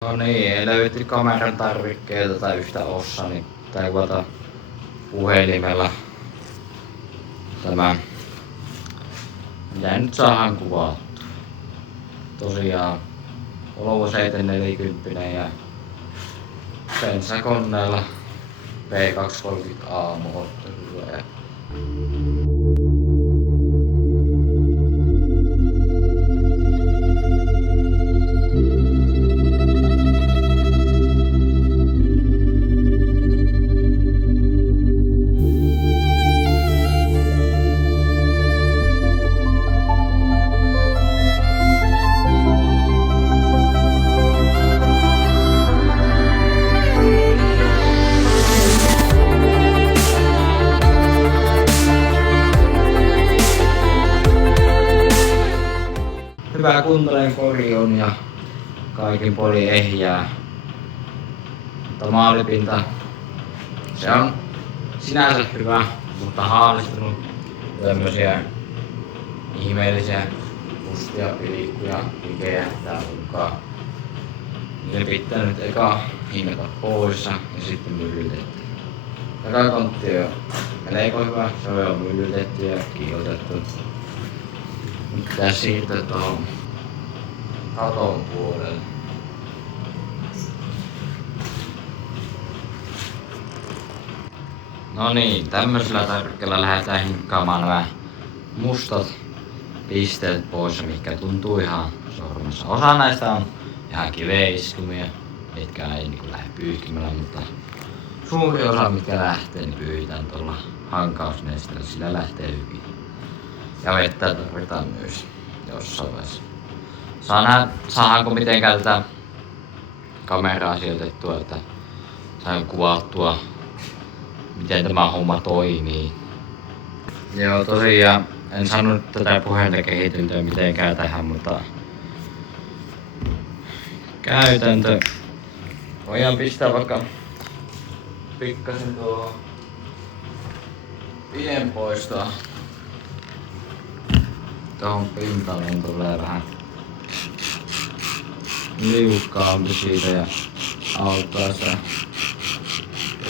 No niin, ei löyty kameran tarvikkeita tai yhtä ossa, niin pitää kuvata puhelimella tämä, mitä nyt saadaan kuvattu. Tosiaan Volvo 740 ja bensakoneella V230A moottorilla. Ja hyvä kuntoinen kori on ja kaikin puolin ehjää. Mutta maalipinta, se on sinänsä hyvä, mutta haalistunut tämmösiä ihmeellisiä mustia pilkkuja, ikejä tää mukaan. Ne pitää nyt eka hingata pois ja sitten myllytetty. Takakontti on melko hyvä, se on jo myllytetty ja kiilotettu. Nyt pitää siirtyä tuohon katon puolelle. No niin, tämmöisellä tarkkeella lähdetään hinkkaamaan nämä mustat pisteet pois, mikä tuntuu ihan sormessa. Osa näistä on ihan kiveiskumia, mitkä ei niin lähde pyyhkimällä, mutta suuri osa mitkä lähtee, niin pyyhitään tuolla hankausnesteellä, sillä lähtee hyvin. Ja vettä tarvitaan myös jossain vaiheessa. Saadaanko mitenkään tätä kameraa sijoitettua, että saan kuvattua miten tämä homma toimii. Joo, tosiaan en saanut tätä puhelinta kehityntöä mitenkään tähän, mutta käytäntö. Voidaan pistää vaikka pikkasen tuohon pienpoistoa. Tuohon pintalle tulee vähän liukkaampi siitä ja auttaa sitä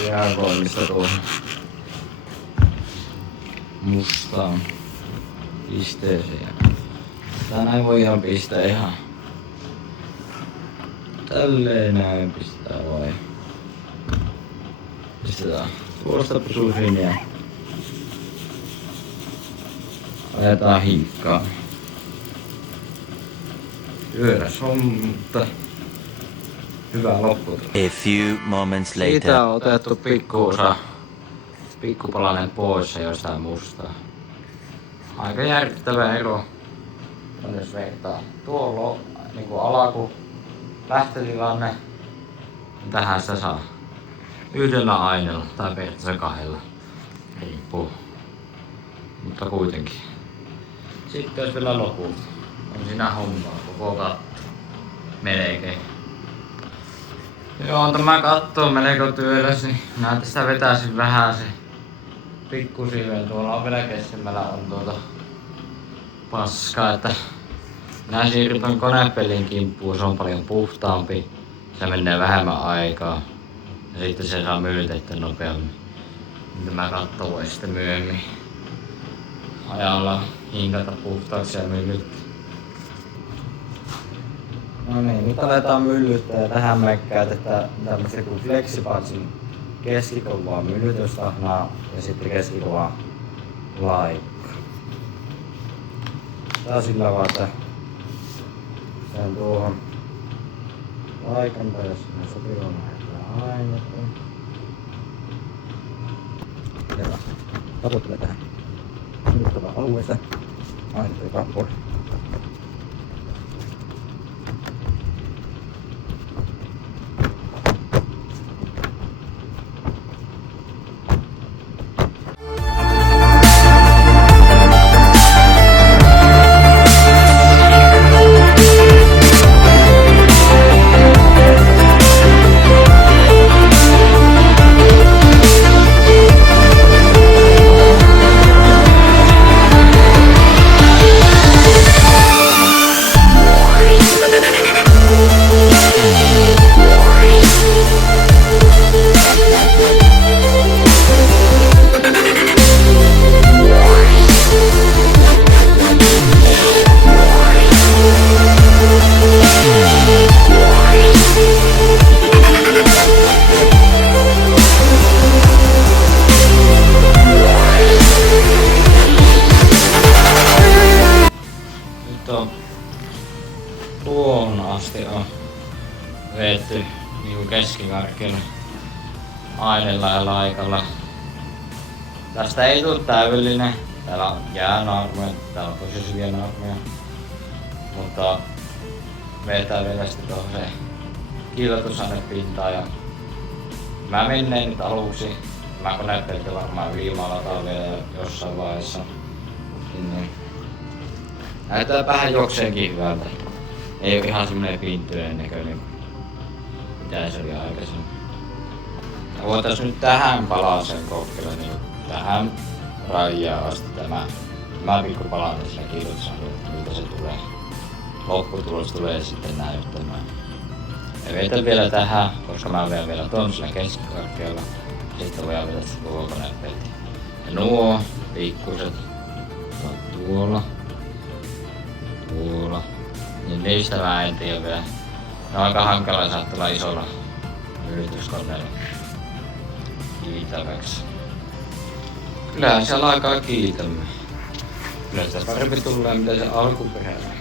reagoimista tuohon mustaan pisteeseen. Tänään voidaan pistää ihan tälleen näin pistää vai. Pistetään tuosta pysuisin ja ajetaan hinkkaan. Pyöräs on, mutta hyvä lopputulos. A few moments later. Siitä on otettu pikkupalanen pois ja jostain mustaa. Aika järkyttävä ero, jos vertaa. Tuolla on niinku alaku lähtötilanne, tähän sitä saa yhdellä aineella tai periaatteessa kahdella. Riippuu. Mutta kuitenkin. Sitten jos vielä loput. On siinä hommaa koko katto. Melkein. Joo, tämä katto on melko työläs, niin näin tästä vetäisin vähän se pikkusiiven. Tuolla on vielä keskemmällä on paskaa, että minä siirryn ton konepelin kimppuun, se on paljon puhtaampi. Se menee vähemmän aikaa ja sitten se saa myllytettyä nopeammin. Tämä katto voi sitten myöhemmin ajalla hinkata puhtaaksi ja myllyttää. No niin, nyt aletaan myllyttää ja tähän me käytetään tämmöistä kuin FlexiPatchin keskikovaa myllytystahnaa ja sitten keskikovaa laikka. Tää sillä vaan, että sen tuohon laikan tai jos sinne sopivan lähdetään ainetta. Ja taputtelee tähän myllyttävään alueeseen ainetta joka puolella. asti on veetty niinku keskikarkeilla aineella ja laikalla. Tästä ei tuu täydellinen. Täällä on jäänaarmuja, täällä on tosi syviä naarmuja. Mutta vetää vielä sitten tuohon se kiillotusainepintaan ja mä menen nyt aluksi. Mä konepelti varmaan viimalataan vielä jossain vaiheessa. Niin. Näyttää vähän jokseenkin hyvältä. Ei oo ihan semmonen pintyinen näköinen mitä se oli aikaisemmin. Voitais nyt tähän palaseen kokeilla, niin tähän rajaan asti tämä pikku palanen sillä kiillotusainella, miltä se tulee. Lopputulos tulee sitten näyttämään. Ja veitän vielä tähän, koska mä veän vielä ton sillä keskikarkealla. Sitten voidaan vetää se koko konepelti. Ja nuo pikkuset on tuolla. Niin niistä mä en tiedä vielä. Ne on aika hankala saattaa isolla yrityskoneella kiiltäväksi. Kyllähän siellä alkaa kiiltämään. Kyllä sitä parempi tulee mitä se alkuperäinen.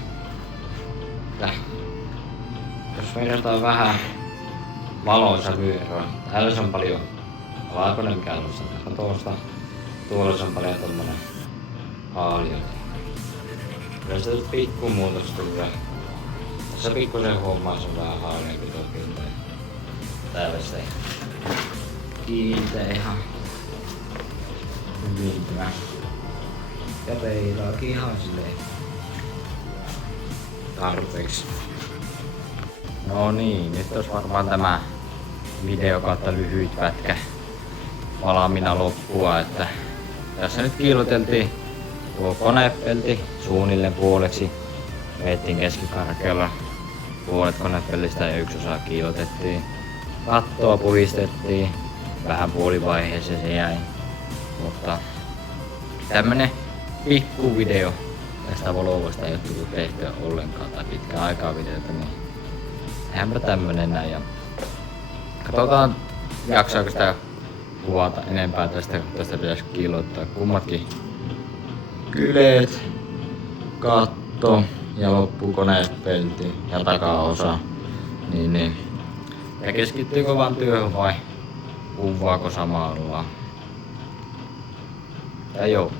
Jos verrataan vähän valoisa vyöroa. Täällä se on paljon valkoinen mikä on katosta. Tuolla se on paljon tommonen haalio. Kyllä sitä pikku muutos tulee. Tässä pikkusen huomaa se on vähän haaleempi tuo kiinteä. Täällä se kiinteä ihan hyvin tämä. Ja peilaakin ihan silleen tarpeeksi. No niin, nyt olisi varmaan tämä video kautta lyhyt pätkä valmiina loppua, että tässä nyt kiilloteltiin tuo konepelti suunnilleen puoleksi. Veettiin keskikarkealla puolet konepellistä ja yksi osa kiillotettiin. Kattoa puhistettiin, vähän puolivaiheeseen se jäi, mutta tämmönen pikku video tästä Volvosta ei oo tullut tehtyä ollenkaan tai pitkään aikaa videota, niin tehdäänpä tämmönen näin ja katsotaan jaksaako sitä kuvata enempää tästä, kun tästä pitäisi kiilloittaa kummatkin kyleet, katto ja loppukonepelti ja takaosa. Niin. Ja keskittyykö vaan työhön vai kuvaako samalla? Ja joo.